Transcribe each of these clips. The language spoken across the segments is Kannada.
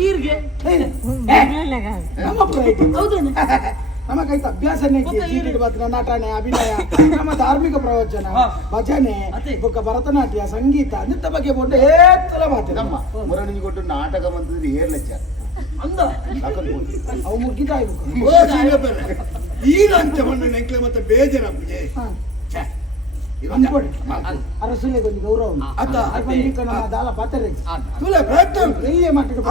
ಈರ್ಗೆ ನಮಗೈತ ಅಭ್ಯಾಸನೇ ಮಾತ್ರ ನಟನೆ ಅಭಿನಯ ನಮ್ಮ ಧಾರ್ಮಿಕ ಪ್ರವಚನ ಭಜನೆ ಬೊಕ್ಕ ಭರತನಾಟ್ಯ ಸಂಗೀತ ನಿತ್ತ ಬಗ್ಗೆ ಬೋಂಡ ಏತ್ತಲ ಮಾತೆ ನಮ್ಮ ಮುರಣಿಗೆ ಕೊಟ್ಟು ನಾಟಕ ಬಂತಂದ್ರೆ ಏರ್ಲೆಚ್ಚ ಅಂದ ಅವು ಮುಗಿದ ಈಗ ಅಂತ ಮಣ್ಣು ನೆಂಕ್ಲೆ ಮತ್ತೆ ಬೇಜಾರ ಅನ್ಕೊಡಿ ಅರಸುಲೆ ಒಂದು ಗೌರವ ನಮ್ಮ ದಾಲ ಪಾತ್ರೆ ತುಲೆ ಪ್ರಯತ್ನ ಇಲ್ಲೇ ಮಾತಾಡ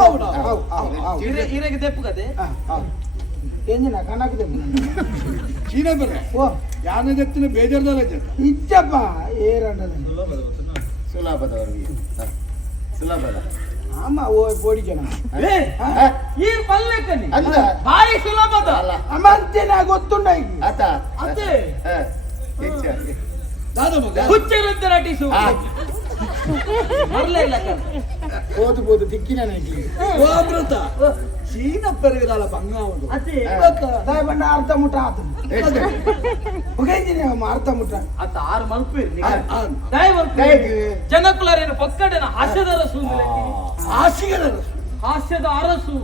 ಈರೆಗೆ ದೆಪ್ಪು ಕತೆ ಎಂಜಿನ ಕಣಕದೆ ಚೀನಾ ಬರ ಓ ಯಾನಗತ್ತಿನ ಬೇಜಾರ್ದಲ್ಲ ಇಚ್ಚಪ್ಪ ಏರಂಡದ ಸುಲಭದವರಿಗೆ ಸುಲಭದ ಆಮ ಓ ಬೋಡಿ ಜನ ಈ ಪಲ್ಲೆಕನಿ ಅಲ್ಲ ಬಾಯಿ ಸುಲಭದ ಅಲ್ಲ ಅಮಂತಿನ ಗೊತ್ತುಂಡ ಈಗ ಆತ ಅದೇ ದಾದ ಮಗ ಹುಚ್ಚರಂತೆ ನಟಿಸು ಬರ್ಲೇ ಇಲ್ಲ ಕಣ ಓದು ದಿಕ್ಕಿನ ಓ ಅಮೃತ ಚೀನ ಪೆರಗದಾಲ ಬಂಗ ಅವನು ಅದೇ ದಯ ಬಂಡ ಅರ್ಧ ಮುಟ್ಟ ಆತು ಹೋಗಿದ್ದೀನಿ ಅರ್ಧ ಮುಟ್ಟ ಅತ್ತ ಆರು ಮಲ್ಪಿರಿ ದಯ ಮಲ್ಪಿರಿ ಜನಕುಲರೇನು ಪಕ್ಕಡನ ಹಾಸ್ಯದ ರಸು ಆಸಿಗರ ಹಾಸ್ಯದ ಅರಸು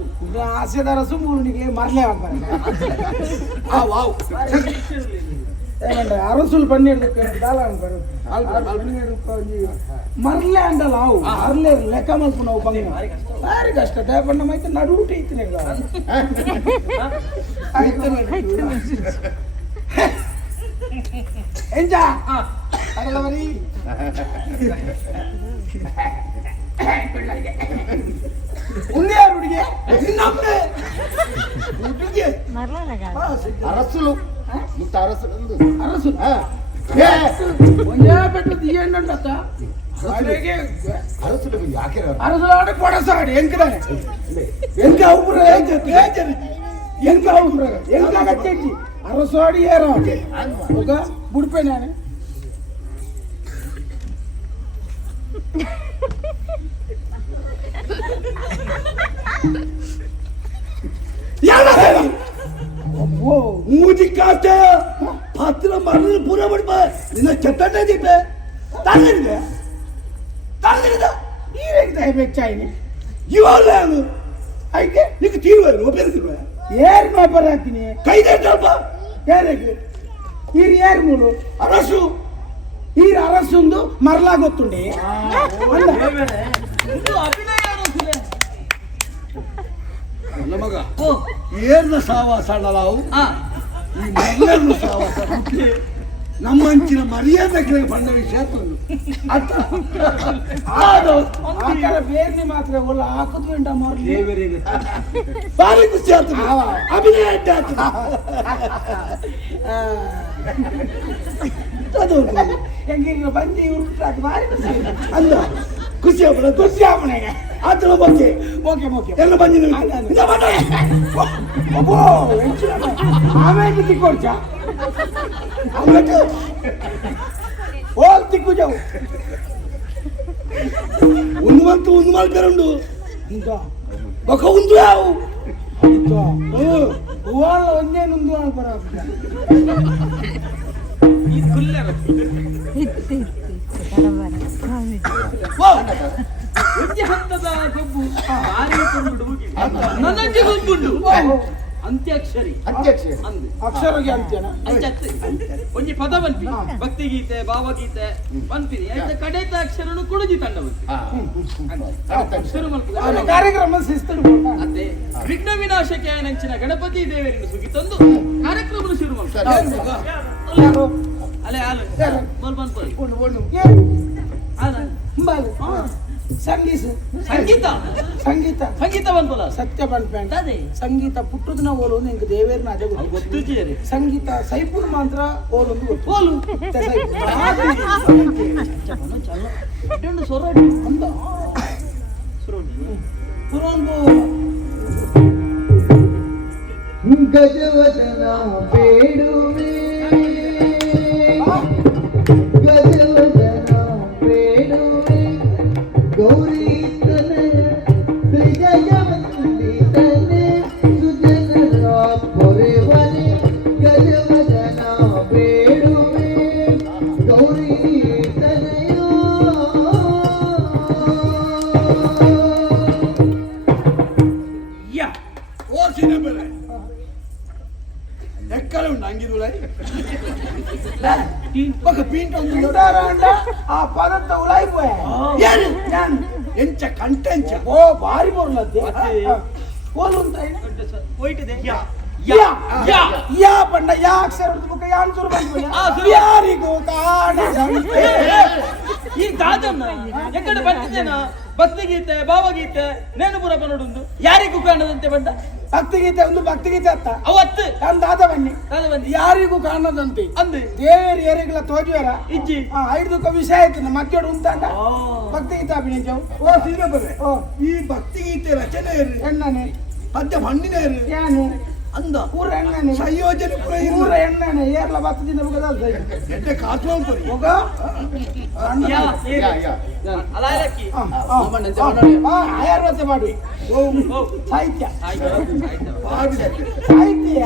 ಹಾಸ್ಯದ ರಸು ಮೂರುನಿಗೆ ಮರ್ಲೆ ಆಗ್ಬಾರ್ದು ಆ ವಾವ್ ಅರಸುಲ್ ಪನ್ನೀರು ಮರ್ಲೆ ಅಂಡಲ್ಲ ಅವು ಮರ್ಲೆ ಲೆಕ್ಕ ಮಲ್ಪು ನಾವು ಬಂಗ ಭಾರಿ ಕಷ್ಟ ದಯಪಣ್ಣ ಮೈತೆ ನಡುಟೆ ಐತಿನ ಎಂಜ ಅಲ್ಲ ಬರೀ ಉಂದೇ ಹುಡುಗಿ ನಮ್ದೆ ಹುಡುಗಿ ಅರಸುಲು ಮುತ್ತ ಅರಸುಲು ಅರಸು ಒಂದೇ ಬೆಟ್ಟು ದಿಯಂಡ ಅರಸುಲು ಯಾಕೆ அரசோட பொடசாடி எங்கதானே எங்க அவுப்புற எங்க அவுப்புற எங்க கச்சேச்சி அரசோடி ஏறோ ஓக புடிப்பே நானு ಓ ಮೂಜಿಕಾತೆ ಪಾತ್ರ ಮರಣ ಪೂರ ಬಿಡ್ಬ ನಿನ್ನ ಚಟ್ಟನೆ ದಿಪ್ಪೆ ತಾನಿದೆ ಈರೆಗ್ತಾ ಬೆಚ್ಚಾಯಿನಿ ಇವಾಗ ಐಕೆ ನಿಕ್ಕೆ ತೀರುವರು ಒಬ್ಬರು ಏರ್ ಮಾಪರ ಹಾಕ್ತೀನಿ ಕೈದೆ ಸ್ವಲ್ಪ ಏರಕ್ಕೆ ಈರ್ ಏರ್ ಮೂರು ಅರಸು ಈರ್ ಅರಸುಂದು ಮರಲಾ ಗೊತ್ತುಂಡೆ ಅಭಿನಯ ಅರಸುಲೆ ಅಲ್ಲ ಮಗ ಏರ್ನ ಸಾವಾಸ ನಾವು ಈ ಮರಳನ್ನು ಸಾವಾಸ ನಮ್ಮಂಚಿನ ಮರ್ಯಾದೆ ಬಂದ ವಿಷಯ ಬೇರ್ನಿ ಮಾತ್ರ ಒಳ್ಳೆ ಹಾಕುದ್ರಿಂದ ಮರಲಿ ಭಾರಿ ಖುಷಿ ಆಗ್ತದೆ ಅಭಿನಯ ಅಡ್ಡ ಅದು ಹೆಂಗ ಬಂದು ಅದು ಭಾರಿ ಖುಷಿ ಅಲ್ಲ ಖುಷಿ ಆಗ್ಬಿಡ ಖುಷಿ ಆಗ್ಬಿಡಗೆ ಆತರ ಬಗ್ಗೆ ಓಕೆ ಓಕೆ ಎಲ್ಲ ಬಂದಿದ್ದೀವಿ ಆಮೇಲೆ ತಿಕ್ಕೊಡ್ಚ ಹೋಲ್ ತಿಕ್ಕು ಜಾವು ಉನ್ವಂತು ಉನ್ಮಾಲ್ ಪೇರುಂಡು ಇಂತ ಬೊಕ ಉಂದು ಯಾವು ಇಂತ ಹೂವಾಳ ಒಂದೇ ನುಂದು ಬರ ಈ ಕುಲ್ಲರ ಒಂದೇ ಹಂತದ ಗೊಬ್ಬು ಭಾರಿ ಕೊಂಡು ಹೋಗಿ ನನಗೆ ಗೊಬ್ಬುಂಡು ಅಂತ್ಯಾಕ್ಷರಿ ಅಂದು ಅಕ್ಷರಗೆ ಅಂತ್ಯನ ಒಂಜಿ ಪದ ಬಂತಿ ಭಕ್ತಿಗೀತೆ ಭಾವಗೀತೆ ಬಂತೀನಿ ಆಯ್ತು ಕಡೆತ ಅಕ್ಷರನು ಕುಡುಜಿ ತಂಡ ಬಂತಿ ಶುರು ಮಾಡ್ತಾರೆ ಕಾರ್ಯಕ್ರಮ ಶಿಸ್ತು ಅದೇ ವಿಘ್ನ ವಿನಾಶಕ್ಕೆ ನಂಚಿನ ಗಣಪತಿ ದೇವರನ್ನು ಸುಗಿ ತಂದು ಕಾರ್ಯಕ್ರಮ ಶುರು ಮಾಡ್ತಾರೆ ಅಲೆ ಹಾಲು ಬೋಲ್ ಬಂದ್ಕೊಳ್ಳಿ ಸಂಗೀತ ಸಂಗೀತ ಸಂಗೀತ ಸಂಗೀತ ಬಂದ್ಬೋಲ ಸತ್ಯ ಬಂದ್ಪೇಂಟ ಅದೇ ಸಂಗೀತ ಪುಟ್ಟದನ ಓಲು ನಿಂಗೆ ದೇವೇರ್ನ ಅದೇ ಗೊತ್ತು ಸಂಗೀತ ಸೈಪುರ್ ಮಾತ್ರ ಓಲೊಂದು ಗೊತ್ತು ಓಲು ಸೊರಡು ಅಂದ ಸುರೋನ್ಬು ಗಜವದನ ಬೇಡುವೆ ಗಜವದನ ಬೇಡುವೆ ಗೌರಿ ತನಯ ತ್ರಿಜಯ ವಂದಿತನೆ ಸುಜನರ ಪೊರೆವನೆ ಗಜವದನ ಬೇಡುವೆ ಗೌರಿ ತನಯ ఎక్కడ ఉండి అంగిదులై ఒక పీంట ఉంది ఆ పదంతా ఉలాయిపోయా ಎಂಚ ಕಂಟೆಂಚ ಓ ಭಾರಿ ಬರಲತ್ತೆ ಕೋಲು ಅಂತ ಹೋಯ್ತದೆ ಯಾ ಪಂಡ ಯಾ ಅಕ್ಷರ ಬುಕ್ಕ ಯಾನ್ಸೂರು ಬಂದ್ಬಿಡ ಯಾರಿಗೂ ಕಾಣದಂತೆ ಈ ದಾದನ್ನ ಎಕ್ಕಡೆ ಬರ್ತಿದ್ದೇನಾ ಭಕ್ತಿಗೀತೆ ಭಾವಗೀತೆ ನೇನುಪುರ ನೋಡುಂದು ಯಾರಿಗೂ ಕಾಣದಂತೆ ಬಂದ ಭಕ್ತಿಗೀತೆ ಒಂದು ಭಕ್ತಿಗೀತೆ ಅತ್ತ ಅವತ್ತು ನಾನು ದಾದ ಬನ್ನಿ ಯಾರಿಗೂ ಕಾಣದಂತೆ ಅಂದೆ ದೇವೇರು ಏರಿಗಳ ತೋಜುವರ ಇಜ್ಜಿ ಐದಕ್ಕ ವಿಷಯ ಆಯ್ತು ಮಕ್ಕಳು ಉಂಟಾಂಡ ಭಕ್ತಿಗೀತೆ ಅಭಿನಯಿಸವು ಓ ಸೀರೆ ಬರ್ರೆ ಓ ಈ ಭಕ್ತಿಗೀತೆ ರಚನೆ ಎಣ್ಣನೆ ಪದ್ಯ ಮಣ್ಣಿನ ಯಾನು ಅಂದ ಊರ ಎಣ್ಣನೆ ಸಂಯೋಜನೆ ಪುರ ಊರ ಎಣ್ಣನೆ ಏರ್ಲ ಬತ್ತದಿಂದ ಮುಗದ ಎಡ್ಡೆ ಕಾತ್ವಾಲ್ ಪುರಿ ಹೋಗ ಅಲಾಯಕ್ಕಿ ಆಯುರ್ವೇದ ಮಾಡಿ ಸಾಹಿತ್ಯ ಸಾಹಿತ್ಯ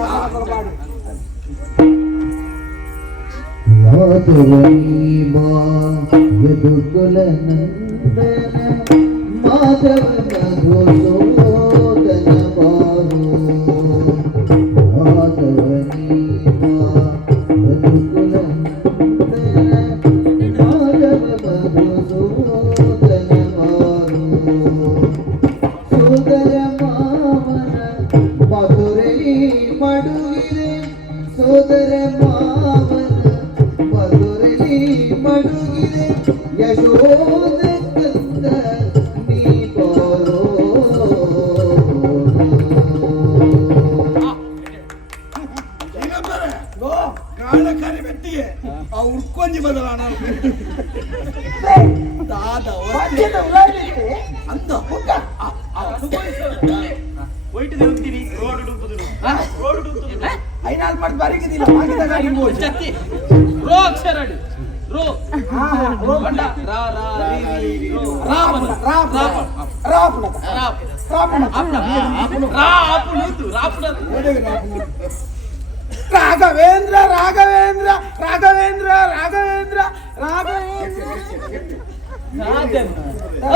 ಮಾಡಿ ಯದುಕುಲ ನಂದನ ಮಾಧವ ಮಧುಸೂದನ ಬಾಹು ಮಾಧವನಿ ಯದುಕುಲ ನಂದನ ಮಾಧವ ಮಧುಸೂದನ ಬಾಹು ಸೋದರ ಮಾವನ ಮಧುರೈ ಮಡುಗಿದೆ ಸೋದರ ಮಾವನ ಮಧುರೈ ಮಡುಗಿದೆ ಯಶೋದ ಕಂದ ನೀ ಬಾರೋ ಕಾಳಕಾರಿ ವ್ಯಕ್ತಿಗೆ ಆ ಉರ್ಕೊಂಜಿ ಬದಲಾಣ ದಾದ ಅಂತ ಹೋಯ್ತದೆ ಹೋಗ್ತೀರಿ ರೋಡ್ ಐನಾಲ್ ಮಾಡಿ ಬರೀಕಿದಿಲ್ಲ ರೋ ಅಕ್ಷರ ರೋ ಬಂಡ ರಾ ರಾ ರಿ ರಿ ರೋ ರಾಮನ ರಾಪಣ ರಾಘವೇಂದ್ರ ರಾಘವೇಂದ್ರ ರಾಘವೇಂದ್ರ ರಾಘವೇಂದ್ರ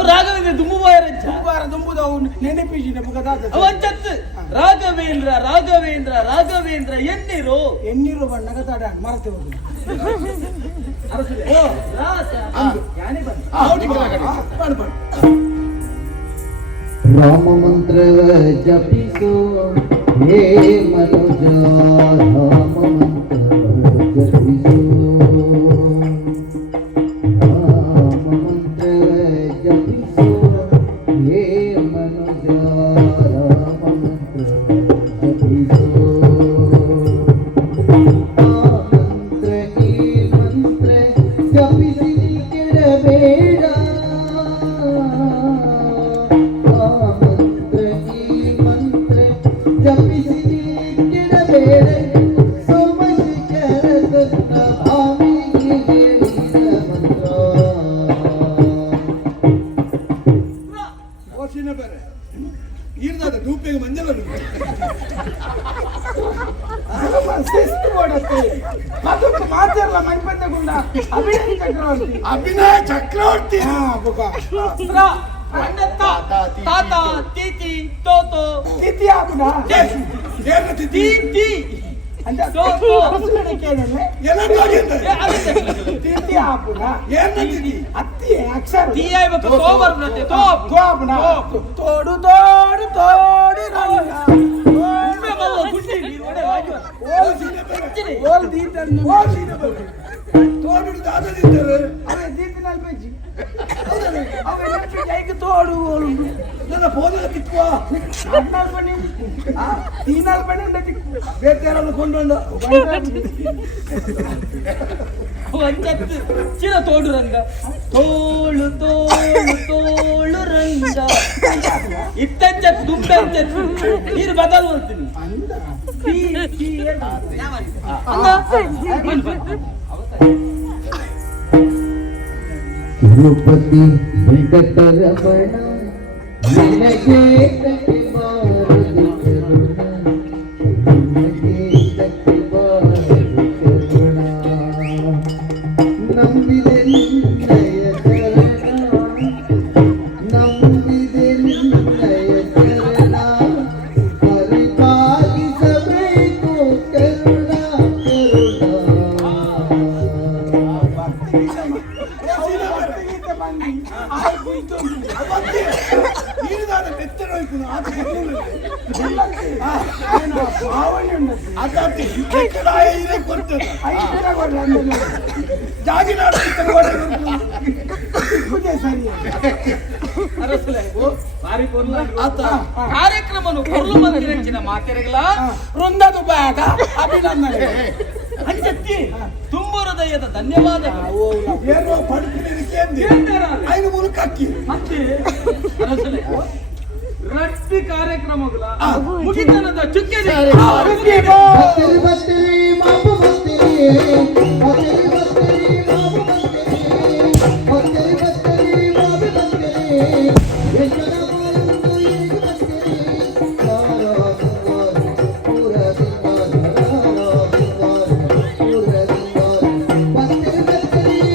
ರಾಘವೇಂದ್ರ ದುಂಬುದ ನೆನಪಿಸಿನ ಅವಂಚತ್ತು ರಾಘವೇಂದ್ರ ರಾಘವೇಂದ್ರ ರಾಘವೇಂದ್ರ ಎನ್ನಿರು ಬಣ್ಣಗ ತಡ ಮರತೆ ಹೋಗುದು ರಾಮ ಮಂತ್ರವ ಜಪಿಸೋ ಹೇ ಮನುಜ ರಾಮ ಮಂತ್ರವ ಜಪಿಸೋ ರಾಮ ಮಂತ್ರವ ಜಪಿಸೋ ಹೇ ಮನುಜ ರಾಮ ಮಂತ್ರವ ಜಪಿಸೋ ಮಂತ್ರ ಜಪಿಸಿ ಕೆಡಬೇಡ ಜಪಿಸಿ ಕೆಡಬೇಡ ಸೋಮಶೇಖರ ಕೃಷ್ಣ ಭಾವಿಗೆ ಹೇಳಿದ ಮಂತ್ರ ಓಸಿನ ಬೇರೆ ಈರ್ದಾದ ಧೂಪಿಗೆ ಮಂಜಲ ಮಾತಾಡಲ್ಲ ಮಣಿಪಂದಗುಂಡ ಅಭಿನಯ ಚಕ್ರವರ್ತಿ ತಾತ ತೀತಿ ತೋತೋ ತಿಥಿ ಆಪುನ ತೀತಿ ಅಂತ ತಿಥಿ ಆಪುನ ಅತ್ತಿ ಅಕ್ಷರ ತೀ ಆಗ್ಬೇಕು ತೋ ಬರ್ಬಿಡತ್ತೆ ತೋ ಆಪುನ ತೋಡು ತೋಡು ತೋಡು ಓಲ್ ದೀತನ್ನು ತೋಡು ದಾದದಿದ್ದರು ಅವೇ ದೀತಿನಲ್ಲಿ ಬೆಜ್ಜಿ ಅವೇ ನೆನಪಿ ಕೈಗೆ ತೋಡು ನನ್ನ ಫೋನಿಗೆ ತಿಕ್ಕುವ ಹದಿನಾಲ್ಕು ಬನ್ನಿ ತೀನಾಲ್ಕು ಬನ್ನಿ ಉಂಡ ತಿಕ್ಕು ಬೇತಾರನ್ನು ಕೊಂಡೊಂದು ಒಂಚತ್ತು ಚಿರ ತೋಡು ರಂಗ ತೋಳು ತೋಳು ತೋಳು ರಂಗ ಇತ್ತಂಚತ್ತು ದುಂಬಂಚತ್ತು ನೀರು ಬದಲು ಅಂತೀನಿ ತಿರುಪತಿ ವೆಂಕಟರಮಣ ನಿನಗೆ ತಕ್ಕೆ ಬಾರದು ಕರುಣ ನಿನಗೆ ತಕ್ಕೆ ಬಾರದು ಕರುಣ ನಂಬಿದೆ ನಿನ್ನಯ ಚರಣ ನಂಬಿದೆ ನಿನ್ನಯ ಚರಣ ಪರಿಪಾಲಿಸು ಭಾವನೆ ಉಂಟು ಸರಿ ಅರಸಲೆ ಭಾರಿ ಪೊರ್ಲ ಕಾರ್ಯಕ್ರಮನು ಪೊರ್ಲು ಮಂದಿರಂಚಿನ ಮಾತೆರೆಗಳ ವೃಂದದ ಬ್ಯಾಗ ಅಭಿನಂದನೆ ಅಂಚತ್ತಿ ತುಂಬ ಹೃದಯದ ಧನ್ಯವಾದಗಳು ಏನೋ ಪಡ್ತಿದ್ದಕ್ಕೆ ಐದು ಮೂಲಕ ಅಕ್ಕಿ ಮತ್ತೆ ಅರಸಲೆ ರಟ್ಟಿ ಕಾರ್ಯಕ್ರಮಗಳ ಮುಗಿತನದ ಚುಕ್ಕೆ ಬತ್ತರಿ ಬತ್ತರಿ ಮಾಪು ಬತ್ತರಿ ಬತ್ತರಿ ಬತ್ತರಿ ಮಾಪು ಬತ್ತರಿ ಬತ್ತರಿ ಬತ್ತರಿ ಮಾಪು ಬತ್ತರಿ ಎಂಜನ ಬಾಲಂದು ಈಗ ಬತ್ತರಿ ಲಾಲಾ ಕುಮಾರ್ ಪೂರ ಸಿಂಗಾರ ಲಾಲಾ ಕುಮಾರ್ ಪೂರ ಸಿಂಗಾರ ಬತ್ತರಿ ಬತ್ತರಿ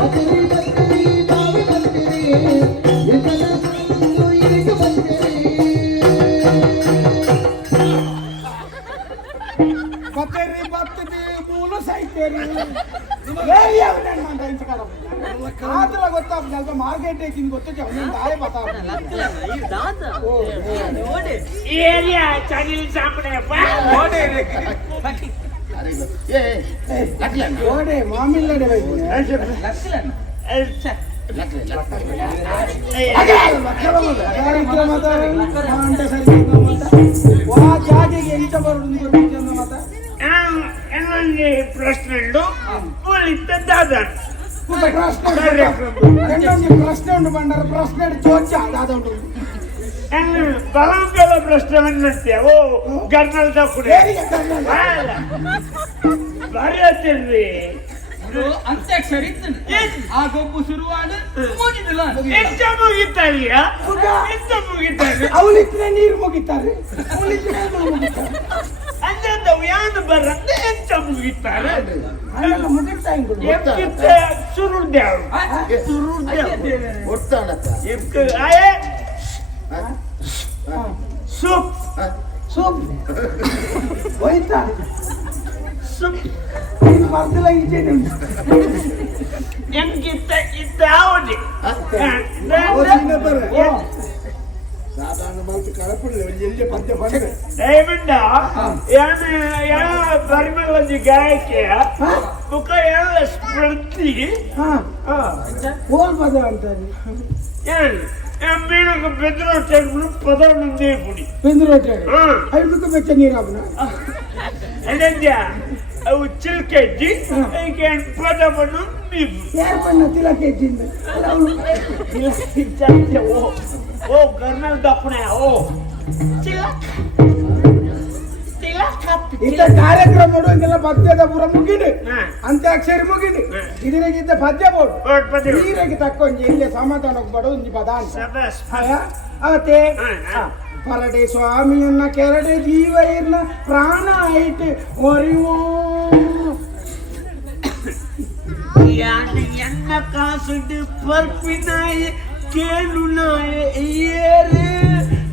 ಮಾಪು ಬತ್ತರಿ ಎಂಜನ ಬಾಲಂದು ಈಗ ಬತ್ತರಿ ಬತ್ತರಿ ಬತ್ತರಿ ಮಾಪು ಬತ್ತರಿ ಎಂಜನ ಬತ್ತರಿ ಬತ್ತದಿ ಮೂಲ ಸಾಯ್ತೇರಿ ಆತರ ಗೊತ್ತಾಗ ಸ್ವಲ್ಪ ಮಾರ್ಕೆಟ್ ಐತಿ ಗೊತ್ತಿಗೆ ಅವನಿಂದ ಆಯ್ ಬತ್ತಾವ ಏರಿಯಾ ಚಗಿಲ್ ಸಾಂಬಡೆ ಓಡೆ ಮಾಮಿಲ್ಲಡೆ ಜಾಗೆಗೆ ಎಂತ ಬರುದು ಮಾತ ಪ್ರಶ್ನೆ ಉಳಿತ ದಾದಾ ಪ್ರಶ್ನೆ ಉಂಟು ಬಂಡಾರ ಪ್ರಶ್ನೆ ಚೋಚ ದಾದ ಉಂಟು ಬಲಂಕದ ಪ್ರಶ್ನೆ ಓ ಗರ್ನಲ್ ತಪ್ಪುಡೆ ಬರೆಯತ್ತಿರ್ರಿ ಅಂತ್ಯಾಕ್ಷರಿ ಆ ಗೊಬ್ಬು ಶುರುವಾದ ಮುಗಿದಿಲ್ಲ ಎಂತ ಮುಗಿತಾರಿಯ ಎಂತ ಮುಗಿತಾರೆ ಅವಳಿದ್ರೆ ನೀರು ಮುಗಿತಾರೆ ಅಂದವು ಯಾನು ಬರಂತೆ ಎಂತ ಮುಗಿತಾರೆ ಮುಗಿತಾ ಸುರುಡ್ದೇವ್ ಸೂಪ್ ಸೂಪ್ ಹೋಯ್ತಾ ಸೂಪ್ ಮರ್ದಲ ಈಚೆನೆ ಉಂಟು ಎಂಗಿತ್ತ ಇದ್ದ ಅವಧಿ ಸಾಧಾರಣ ಮಾತು ಕಳಪಡಿಲ್ಲ ಎಲ್ಲಿ ಪದ್ಯ ಬಂದ್ರೆ ದಯವಿಂದ ಪರಿಮಳಜಿ ಗಾಯಕಿಯ ಮುಖ ಎಲ್ಲ ಸ್ಮೃತಿ ಓಲ್ ಪದ ಅಂತಾರೆ ಮೀನకు బెదిరొచ్చేటప్పుడు పదవులు దేవుడి బెదిరొచ్చాడు ఐదుకు మెచ్చ నీరాబున అదంతా అవి చిల్కెజ్జి పదవును నీవు ఏర్పడిన తిలకెజ్జింది ఓ గర్నల్ దప్పునే ఓ చిలక్ ಇಂಥ ಕಾರ್ಯಕ್ರಮ ಹಿಂಗೆಲ್ಲ ಪದ್ಯದ ಪೂರ ಮುಗಿದು ಅಂತ್ಯಾಕ್ಷರಿ ಮುಗಿದು ಇದರಾಗಿದ್ದ ಪದ್ಯ ಬೋಡು ನೀರಿಗೆ ತಕ್ಕೊಂಜಿ ಇಲ್ಲಿ ಸಮಾಧಾನಕ್ಕೆ ಬಡ ಒಂಜಿ ಪದ ಅವತ್ತೆ ಪರಡೆ ಸ್ವಾಮಿಯನ್ನ ಕೆರಡೆ ಜೀವ ಇರ್ನ ಪ್ರಾಣ ಐಟ್ ಒರಿವೋ ಎನ್ನ ಕಾಸುಡು ಪರ್ಪಿನಾಯ ಕೇಳುನಾಯ ಏರು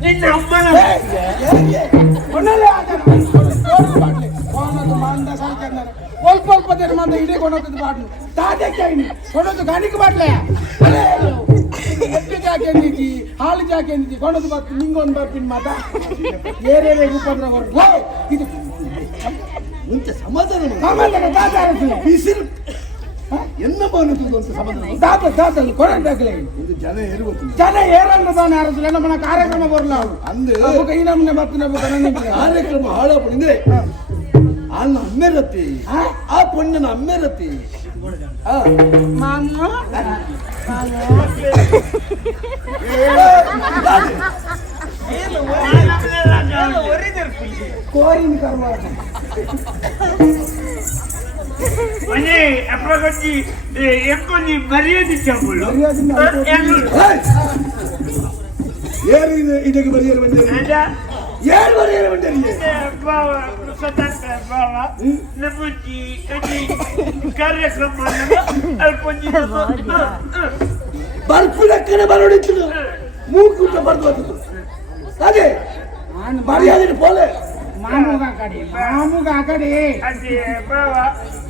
ನಿನ್ನ ಅಮ್ಮನ অল্প অল্প দের মধ্যে ইডে কোনতে পারলো তা দেখে আইনি কোনতে গানিক বাটলে এতে যাকে নিতি হাল যাকে নিতি কোনতে বাট লিঙ্গন বাপিন মাথা ಏರೆ ಉಪದ್ರ করলো ಇದು ಮುಂಚೆ ಸಮಾಧಾನ ಸಮಾಧಾನ ದಾದಾರದು ಬಿಸಿಲು ಎನ್ನ ಬಾನುದು ಅಂತ ಸಮಾಧಾನ ದಾದಲ್ಲಿ ಕೊರಂತಾಗಲೇ ಇದು ಜನ ಏರುವುದು ಜನ ಏರನ್ನ ತಾನೆ ಯಾರದು ನಮ್ಮ ಕಾರ್ಯಕ್ರಮ ಬರಲ್ಲ ಅಂದು ಅಬ್ಬಕ ಈ ನಮ್ಮನೆ ಮತ್ತೆ ಕಾರ್ಯಕ್ರಮ ಹಾಳಾಪಡಿದ್ರೆ ಅನ್ನ ಅಮ್ಮೆರತಿ ಆ ಪೊಣ್ಣನ ಅಮ್ಮೆರತಿ ಕೋರಿನ ಕರ್ಮ ಮನೆ ಅಪ್ರಗತಿ ಎಂಕೊಂದು ಮರ್ಯಾದೆ ಚಂಬಳು ಏರು ಇದಕ್ಕೆ ಬರೆಯಲು ಬಂದಿರಿ ಏರು ಬರೆಯಲು ಬಂದಿರಿ ಬಾವ ಸ್ವತಂತ್ರ ಬಾವ ನಮ್ಮಜ್ಜಿ ಅಜ್ಜಿ ಕಾರ್ಯಕ್ರಮ ಅಲ್ಕೊಂಜಿ ಬರ್ಪಿನ ಕಡೆ ಬರೋಡಿತ್ತು ಮೂಕುಟ ಬರ್ದು ಅದೇ ಮರ್ಯಾದೆ ಪೋಲೆ ಮಾಮುಗ ಆ ಕಡೆ ಅಜ್ಜಿ ಬಾವ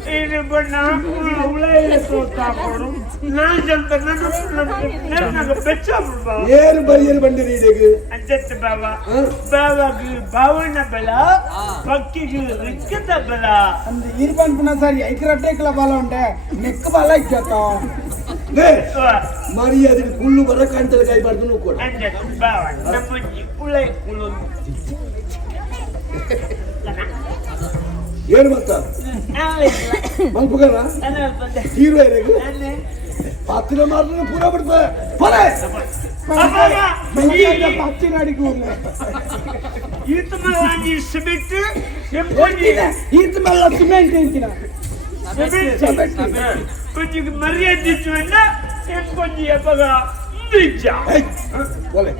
ini benar mulai itu takut. Nah jangan nak baca berapa. ಏರು ಬರಿಯರು ಬಂದಿರಿ ಇದಕ್ಕೆ Anjat bawa, bawa bawa na bela, pakki rikta bela. அந்த ஈர்பான் புனா சாரி ஐக்கரட்டேக்கல பால உண்டே நெக் பால இக்கத்தோ ನೇ ಮರಿ ಅದಕ್ಕೆ ಕುಳ್ಳು ಬರ ಕಾಣ್ತದೆ ಕೈ ಬರ್ದು ನೀವು ಕೊಡ Anjat bawa, nama mulai kulun. ಏನು ಮತ್ತ ಮಲ್ಪಗನ ಹೀರೋ ಏನಿಗೆ ಪಾತ್ರ ಮಾರ್ನ ಪೂರ ಬಿಡ್ತದೆ ಹೊರೆ பச்சை நாடிக்கு Itu malah di sebit, ஈர்த்து மேல cement ஏத்தினா kunci Maria di sana, kunci apa gak bija. ಒಲೆ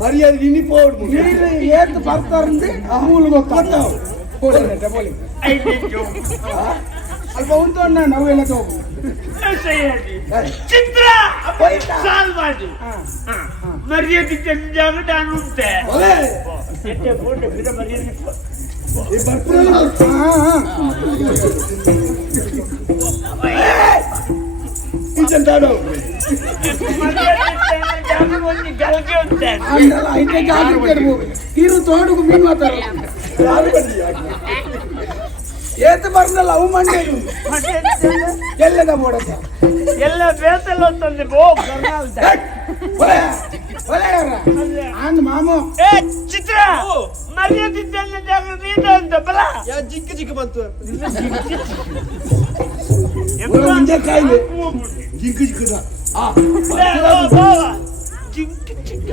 ಮರ್ಯಾದೆ ಇನಿ ಪೋಡ್ ನೀರು ಏತ್ ಬರ್ತಾರಂದ್ರೆ ಮೂಲ ಗೊತ್ತಾಗ್ತಾವ ಬೋಲಿ Ayo jom, ಅಲ್ಪ ಉಂಟು ಅಣ್ಣ ನಾವೆಲ್ಲ ತಗೋ saya di Citra, Salwadi. Maria di jangan dan unte. ಒಲೆ Itu pun kita Maria di. ಈ ಬರ್ಪುರಲ್ಲ ಇಂಚಂತಾಡೋ Maria di jangan unte galge unte. ಅಂದಲ್ಲ ಐತೆ ಜಾಗ್ರತೆ ಇರು ತೋಡುಗು ಮೀನ್ ಮಾತಾಡ ಯಾರು ಬಂದಿಯಾ ಏತ್ ಬರ್ನಲ್ಲ ಅವು ಮಂಡೇರು ಎಲ್ಲದ ಬೋಡತ್ತ ಎಲ್ಲ ಬೇಸಲ್ಲ ತಂದೆ ಬೋ ಕರ್ನಾಲ್ದ. ಒಲೆ ಒಲೆ ಅಂದ್ ಮಾಮು ಏ ಚಿತ್ರ Maria di jangan ನೀನು ಅಂತ ಬಲ. ಯಾ ಜಿಕ್ಕ ಜಿಕ್ಕ ಬಂತು ಎಪ್ಪ ಮುಂದೆ ಕಾಯಿಲೆ ಜಿಕ್ಕ ಜಿಕ್ಕದ ಜಿಂಕ್ ಚಿಕ್ಕ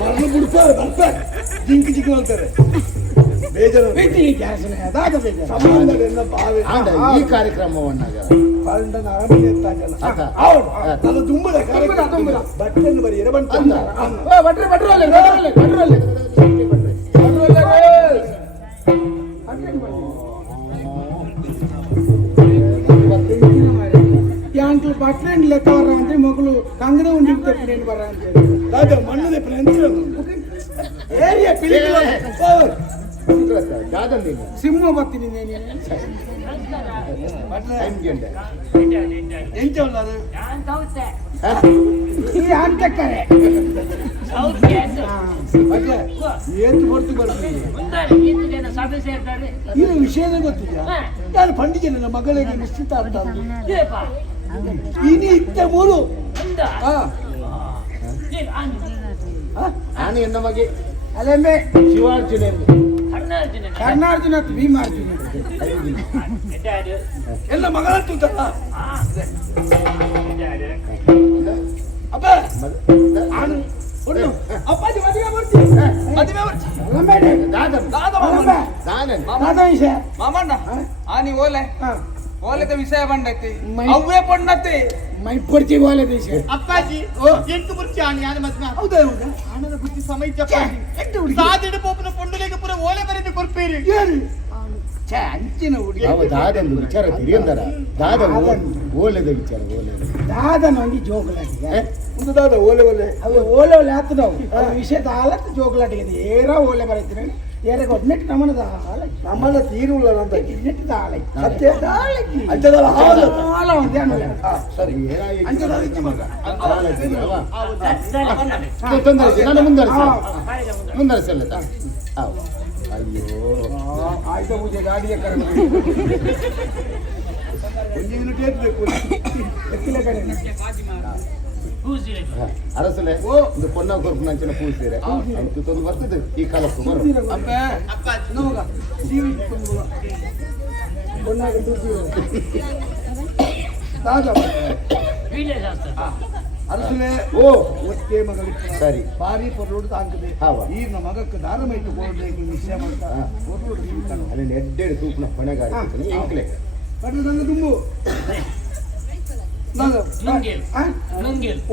ಮರಣ ಬಿಡ್ತಾರೆ ಬರ್ತಾರೆ ಜಿಂಕ ಜಿಕ್ಕ ಅಂತಾರೆ ಬೇಜಾರು ಬಿಟ್ಟಿ ಗ್ಯಾಸ್ನೆ ಅದಾಗ ಬೇಜಾರ ಸಂಬಂಧದಿಂದ ಬಾವೆ ಈ ಕಾರ್ಯಕ್ರಮವನ್ನಾಗ ಪಂಡನ ಅರಮನೆ ಎತ್ತಾಗಲ್ಲ ಹೌದು ನನ್ನ ತುಂಬದ ಕಾರ್ಯಕ್ರಮ ಬಟ್ಟೆಯನ್ನು ಬರೀ ಬಂತ ಬಟ್ರೆ ಬಟ್ರಲ್ಲೇ ಬಟ್ರಲ್ಲೇ ಬಟ್ರಲ್ಲೇ ಯಾಂಟ್ಲು ಬಟ್ರೆಂಡ್ ಲೆಕ್ಕ ಬರ ಅಂದ್ರೆ ಮಗಳು ಕಂಗದ ಉಂಡಿ ತಪ್ಪಿನೇನು ಬರ ಅಂತ ರಾಜ ಮಣ್ಣದೆ ಫ್ರೆಂಡ್ಸ್ ಏರಿಯಾ ಪಿಲಿಕಲ ದಾದಂದಿ ಸಿಂಹ ಬರ್ತೀನಿ ನೀನು ಎಂತ ಉಳ್ಳಾರು ಈ ಅಂತಕ್ಕರೆ ಮತ್ತೆ ಏತು ಹೊರತು ಬರ್ತೀನಿ ಇದು ವಿಷಯನೇ ಗೊತ್ತಿದೆಯಾ ನಾನು ಪಂಡಿಗೆ ನನ್ನ ಮಗಳಿಗೆ ನಿಶ್ಚಿತಾರ್ಥ ಇನಿ ಇತ್ತ ಮೂರು ನಾನು ಎನ್ನ ಮಗೆ ಅಲೆಂಬೆ ಶಿವಾರ್ಜುನ ಕರ್ನಾರ್ಜುನ ಭೀಮಾರ್ಜುನ ಎಲ್ಲ ಮಗಳ ತೂತಲ್ಲ ಅಪ್ಪ ನಾನು ಒಳ್ಳೆ ಅಪ್ಪಾಜಿ ಮದುವೆ ಮಾಡ್ತೀನಿ ಮದುವೆ ಮಾಡ್ತೀನಿ ಅಲೆಂಬೆ ದಾದಂ ಅಲೆಂಬೆ ದಾನನ್ ನಾದ ವಿಷಯ ಮಾಮಣ್ಣ ಆನಿ ಓಲೆ ಓಲೆದ ವಿಷಯ ಬಂಡೈತಿ ಮೈ- ಅವ್ವೇ ಪೊಣ್ಣತ್ತೆ ಮೈ ಪಡ್ತಿ ಬೋಲೆ ದೇಶ ಅಪ್ಪಾಜಿ ಎಂಟು ಬುರ್ಚಿ ಆಣಿ ಆನೆ ಮದ್ನ ಹೌದಾ ಹೌದಾ ಆನದ ಬುದ್ಧಿ ಸಮಯ ಚಪ್ಪಾಜಿ ಎಂತ ಹುಡುಗಿ ಸಾದಿಡ ಪೋಪನ ಪೊಂಡುಲೆಗೆ ಪುರ ಓಲೆ ಬರೆದು ಕೊರ್ಪೇರಿ ಏನು ಛೇ ಅಂಚಿನ ಹುಡುಗಿ ಅವ ದಾದಂದು ವಿಚಾರ ತಿರಿಯಂದರ ದಾದ ಓಲೆದ ವಿಚಾರ ಓಲೆ ದಾದನ ಒಂದಿ ಜೋಗುಲಾಟಿಗೆ ಒಂದು ದಾದ ಓಲೆ ಓಲೆ ಅವು ಓಲೆ ಓಲೆ ಹಾಕ್ತದವು ಅದು ವಿಷಯ ದಾಲತ್ ಜೋಗುಲಾಟಿಗೆ ಏರ ಓಲೆ ಬರೀತೀನಿ ಏರೆ ಕೊಡ್ನೆಟ್ ನಮ್ಮನ ದಾಲ ನಮ್ಮನ್ನ ತೀರುಲ್ಲ ಅಂತ ನೆಟ್ ದಾಲ ಸತ್ಯ ಅಂಚದಲ್ಲ ಹಾಲು ದಾಲ ಒಂದೇ ಅನ್ನಲ್ಲ ಸರಿ ಏನಾಗಿ ಅಂಚದ ಇಚ್ಚ ಮಗ ತೊಂದರೆ ನಾನು ಮುಂದರಿಸಲ್ಲ ಅಯ್ಯೋ ಆಯ್ತು ಪೂಜೆ ಗಾಡಿಯ ಕರೆದು ಒಂದು ಮಿನಿಟ್ ಏರ್ಬೇಕು ಎಕ್ಕಿಲ ಕಡೆ ಅರಸಲೆ ಒಂದು ಪೊನ್ನ ಕೊರ್ಪು ನಂಚಿನ ಪೂಸಿರೆ ಅಂತೂ ತಂದು ಬರ್ತದೆ ಈ ಕಾಲಕ್ಕೂ ಬರೋ ಅಪ್ಪ ನೋಗ ಸೀರೆ ತುಂಬ ಒನ್ನಾಗ ದಾದ ಅರಸಲೆ ಓ ಒತ್ತೆ ಮಗಳಿಗೆ ಸರಿ ಭಾರಿ ಪೊರ್ಲೋಡು ತಾಂಕದೆ ಹಾವ ಈರ್ನ ಮಗಕ್ಕೆ ದಾರಮೈತು ಬೋರ್ಡೇಗೆ ನಿಶ್ಚಯ ಮಾಡ್ತಾ ಪೊರ್ಲೋಡು ನಿಂತಾನು ಅಲ್ಲಿ ಎಡ್ಡೆಡು ತೂಪನ ಹೊಣೆಗಾರಿ ಎಂಕ್ಲೆ ಕಟ್ಟದ ನಂಗೆ ತುಂಬು ನಾನು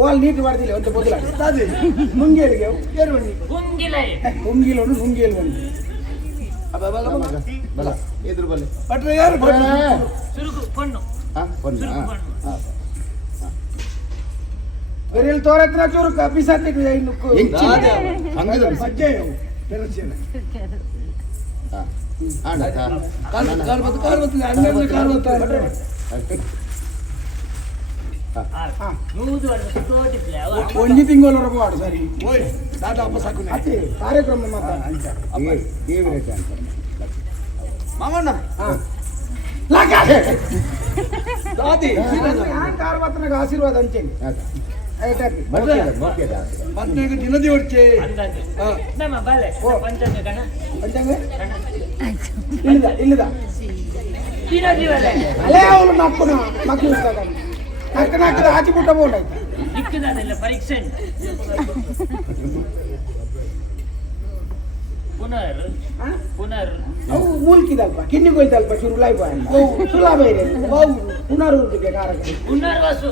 ಓಲ್ ನೀಟ್ ಮಾಡ್ತಿಲ್ಲ ಒಂದು ಬದಲ ಅದೇ ಮುಂಗೇಲಿಗೆ ಏರು ಬನ್ನಿ ಮುಂಗಿಲ್ ಒಂದು ಮುಂಗೇಲ್ ಬನ್ನಿ ಅಬ್ಬ ಬಲ ಮಗ ಬಲ ಎದುರು ಬಲ್ಲೆ ಭಟ್ರೆ ಯಾರು ಭಟ್ರೆ? ಪೊನ್ನ ಬೆರೆಯಲ್ಲಿ ತೋರತ್ರ ಚೂರು ಬಿಸಾತಿದ್ವಿ ಇನ್ನು ಎಂಚಿನ ಸಂಘದ ಬಜ್ಜೆ ಬೆರಚೇನೆ ಕಾರ್ ಬರ್ತದೆ ಅಣ್ಣನ ಕಾರ್ ಬರ್ತದೆ ಒಂಜಿ ತಿಂಗಳು ಮಾಡು ಸರಿ ಓಯ್ ದಾದಾ ಅಪ್ಪ ಸಾಕು ಅತಿ ಕಾರ್ಯಕ್ರಮ ಮಾತ್ರ ಮಾಮಣ್ಣ ದಾದಿ ಕಾರ್ಬತ್ತನಾಗ ಆಶೀರ್ವಾದ ಅಂಚೇನಿ ಆಯ್ತಾಕಿ ಪದ್ನಾಗ ದಿನದಿ ಹೊಡ್ಚೆ ಪಂಚಾಂಗ ಇಲ್ಲದ ಅಲೇ ಅವಳು ನಕ್ಕನ ಮಕ್ಕಳು ನಕ್ಕದ ಆಚೆ ಪುಟ್ಟ ಬೋಂಡಾಯ್ತು ಪರೀಕ್ಷೆ ಪುನರ್ ಅವು ಮೂಲ್ಕಿದಲ್ಪ ಕಿನ್ನಿಗೆ ಹೋಯ್ತಲ್ಪ ಶುರುಲಾಯ್ ಸುಲಭ ಇದೆ ಪುನರ್ವೃದ್ಧಿಗೆ ಕಾರ್ಯಕ್ರಮ ಪುನರ್ವಸು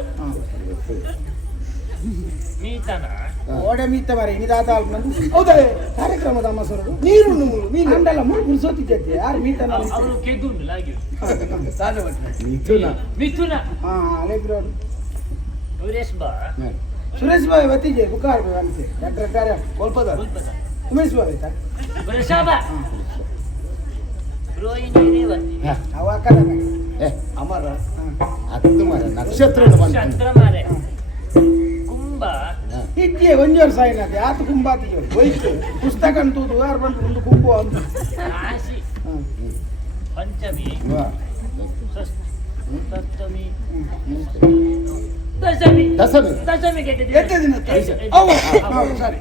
ಮೀತನ ಓಡೆ ಮೀತ ಮರೆ ನಿದಾತ ಅಲ್ಪಂದು ಹೌದಾ ಕಾರ್ಯಕ್ರಮದ ಅಮ್ಮಸರು ನೀರು ನೀನು ಅಂಡಲ್ಲ ಮೂರು ಸೋತಿದ್ದೆ ಯಾರು ಮೀತನ ಅವರು ಕೆದ್ದು ಮಿಥುನ ಹಾ ಅಲೆಬ್ರು ಸುರೇಶ್ ಸುರೇಶ್ ಬಾಯ್ ಬತ್ತಿಗೆ ಬುಕಾರ್ ಅಂತೆ ಡಾಕ್ಟರ್ ಸ್ವಲ್ಪದ ಉಮೇಶ್ ಬಾಯ್ ಆಯ್ತಾ ವೃಷಭ ರೋಹಿಣಿ ಅವ ಅಕ್ಕನ ಅಮರ ನಕ್ಷತ್ರ ಚಂದ್ರಮಾರೆ ಕುಂಭ ಇದ್ದೆ ಒಂದು ವರ್ಷ ಏನದೆ ಆತು ಕುಂಬಾತಿಗೆ ಹೋಯ್ತು ಪುಸ್ತಕ ಅಂತೂ ಯಾರು ಬಂತು ಒಂದು ಕುಂಬು ಅಂತ ರಾಶಿ ಪಂಚಮಿ ಸಪ್ತಮಿ ದಶಮಿ ದಶಮಿ ದಶಮಿ ಎಷ್ಟೇ ದಿನ ಸರಿ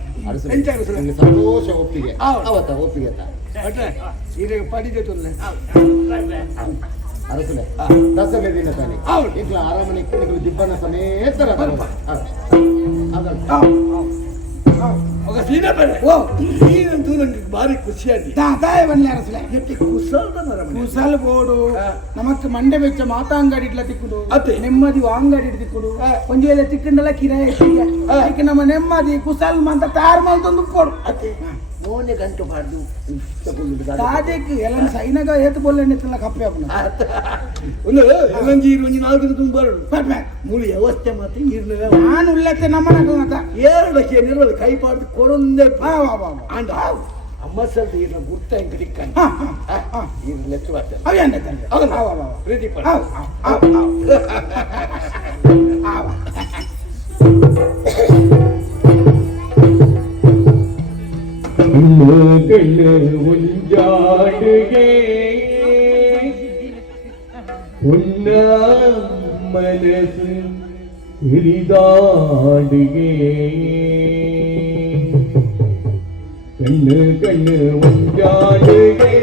ನಿಮ್ಗೆ ಸಂತೋಷ ಒಪ್ಪಿಗೆ ಅವತ್ತ ಒಪ್ಪಿಗೆ ಭಟ್ರೆ ಈಗ ಪಡಿದೆ ತೊಂದ್ರೆ ಅರಸಲೆ ದಸಮಿ ದಿನ ತಾನೆ ಈಗಲ ಅರಮನೆ ಕಿಣಿಗಳು ದಿಬ್ಬನ ಸಮೇತರ ಮಗ ಸೀನಾ ಬೇರೆ ಓ ನೀನಂತೂ ನಂಗೆ ಭಾರಿ ಖುಷಿಯಾಗಿ ತಾಯ ಬನ್ನಿ ಅರಸಲೆ ಕುಸಲ್ ಬೋಡು ನಮಕ್ ಮಂಡೆ ಬೆಚ್ಚ ಮಾತಾಂಗಡಿ ಇಡ್ಲ ತಿಕ್ಕುಡು ಅತ್ತೆ. ನೆಮ್ಮದಿ ವಾಂಗಡಿ ತಿಕ್ಕುಡು ಒಂಜಿ ಎಲ್ಲ ತಿಕ್ಕಂಡಲ್ಲ ಕಿರಾಯ ಅದಕ್ಕೆ ನಮ್ಮ ನೆಮ್ಮದಿ ಕುಸಲ್ ಮಂತ ತಾರ್ ಮಲ್ತೊಂದು ಕೊಡು ಅತ್ತೆ ಮೋನೆ ಗಂಟು ಬಾರ್ದು ತಾಜೆಕ್ ಎಲ್ಲ ಸೈನಗ ಏತು ಬೋಲ್ಲೆ ನೆತ್ತಲ್ಲ ಕಪ್ಪೆ ಅವನ ಒಂದು ಎಲ್ಲಂಜಿ ಒಂಜಿ ನಾಲ್ಕು ತುಂಬ ಮೂಲಿ ವ್ಯವಸ್ಥೆ ಮಾತ್ರ ನೀರಿನ ನಾನು ಉಳ್ಳತ್ತೆ ನಮ್ಮನ ಮತ ಏರಡಕ್ಕೆ ನಿಲ್ಲದು ಕೈ ಪಾಡ್ದು ಕೊರೊಂದೆ ಅಂಡ ಅಮ್ಮ ಸಲ್ ನೀರಿನ ಗುರ್ತ ಹೆಂಗೆ ದಿಕ್ಕ ನೀರು ಲೆಚ್ಚು ಮಾಡ್ತಾರೆ ಅವೇನ ಅವನು ಪ್ರೀತಿ ಪಡ ಕಣ್ಣು ಉಂಜಾಡುಗೆ ಉನ್ನ ಮನಸ್ಸು ಹಿರಿದಾಡುಗೆ ಕಣ್ಣು ಉಂಜಾಡುಗೆ